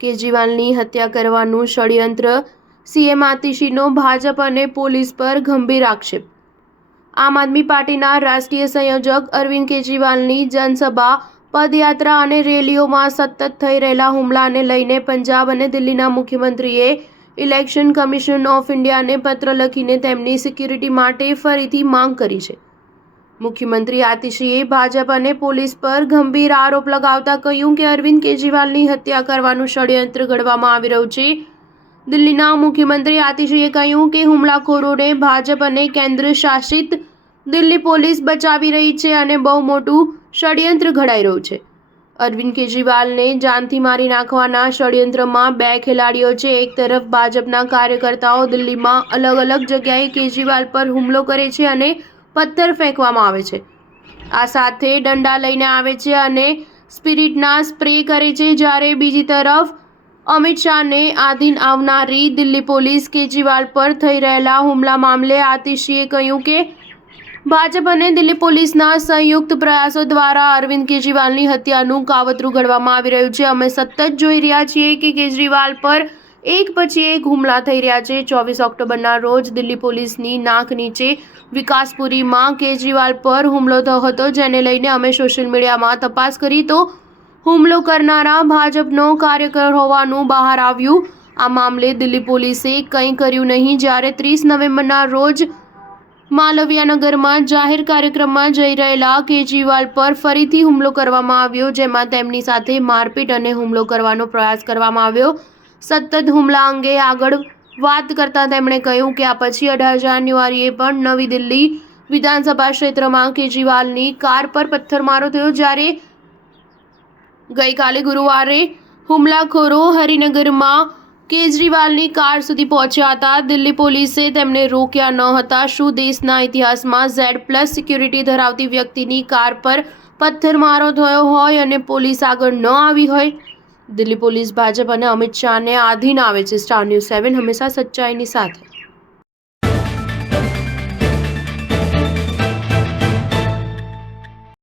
કેજરીવાલની હત્યા કરવાનું ષડયંત્ર, સીએમ આતિશીનો ભાજપ અને પોલીસ પર ગંભીર આક્ષેપ। આમ આદમી પાર્ટીના રાષ્ટ્રીય સંયોજક અરવિંદ કેજરીવાલની જનસભા, પદયાત્રા અને રેલીઓમાં સતત થઈ રહેલા હુમલાને લઈને પંજાબ અને દિલ્હીના મુખ્યમંત્રીએ ઇલેક્શન કમિશન ઓફ ઇન્ડિયાને પત્ર લખીને તેમની સિક્યુરિટી માટે ફરીથી માંગ કરી છે। મુખ્યમંત્રી આતિશીએ ભાજપ અને પોલીસ પર ગંભીર આરોપ લગાવતા કહ્યું કે અરવિંદ કેજરીવાલની હત્યા કરવાનું ષડયંત્ર ઘડવામાં આવી રહ્યું છે। દિલ્હીના મુખ્યમંત્રી આતિશીએ કહ્યું કે હુમલાખોરોને ભાજપ અને કેન્દ્ર શાસિત દિલ્હી પોલીસ બચાવી રહી છે અને બહુ મોટું ષડયંત્ર ઘડાઈ રહ્યું છે। અરવિંદ કેજરીવાલને જાનથી મારી નાખવાના ષડયંત્રમાં બે ખેલાડીઓ છે। એક તરફ ભાજપના કાર્યકર્તાઓ દિલ્હીમાં અલગ અલગ જગ્યાએ કેજરીવાલ પર હુમલો કરે છે અને પથ્થર ફેંકવામાં આવે છે। આ સાથે દંડા લઈને આવે છે અને સ્પિરિટના સ્પ્રે કરે છે, જ્યારે બીજી તરફ અમિત શાહને આધીન આવનારી દિલ્હી પોલીસ કેજરીવાલ પર થઈ રહેલા હુમલા મામલે આતિશીએ કહ્યું કે ભાજપ અને દિલ્હી પોલીસના સંયુક્ત પ્રયાસો દ્વારા અરવિંદ કેજરીવાલની હત્યાનું કાવતરું ઘડવામાં આવી રહ્યું છે। અમે સતત જોઈ રહ્યા છીએ કે કેજરીવાલ પર એક પછી એક હુમલા થઈ રહ્યા છે। 24 ઓક્ટોબરના રોજ દિલ્હી પોલીસની નાક નીચે વિકાસપુરીમાં કેજરીવાલ પર હુમલો થયો હતો, જેને લઈને અમે સોશિયલ મીડિયામાં તપાસ કરી તો હુમલો કરનારા ભાજપનો કાર્યકર હોવાનું બહાર આવ્યું। આ મામલે દિલ્હી પોલીસે કંઈ કર્યું નહીં, જ્યારે 30 નવેમ્બરના રોજ માલવિયાનગરમાં જાહેર કાર્યક્રમમાં જઈ રહેલા કેજરીવાલ પર ફરીથી હુમલો કરવામાં આવ્યો, જેમાં તેમની સાથે મારપીટ અને હુમલો કરવાનો પ્રયાસ કરવામાં આવ્યો। સતત હુમલા અંગે આગળ વાત કરતા તેમણે કહ્યું કે આ પછી 18 જાન્યુઆરીએ પણ નવી દિલ્હી વિધાનસભા ક્ષેત્રમાં કેજરીવાલની કાર પર પથ્થરમારો થયો, જ્યારે ગઈકાલે ગુરુવારે હુમલાખોરો હરિનગરમાં કેજરીવાલની કાર સુધી પહોંચ્યા હતા। દિલ્હી પોલીસે તેમને રોક્યા ન હતા। શું દેશના ઇતિહાસમાં Z+ સિક્યુરિટી ધરાવતી વ્યક્તિની કાર પર પથ્થરમારો થયો હોય અને પોલીસ આગળ ન આવી હોય? દિલ્હી પોલીસ ભાજપ અને અમિત શાહને આધીન આવે છે। સ્ટાર ન્યૂઝ 7 હંમેશા સચ્ચાઈની સાથે।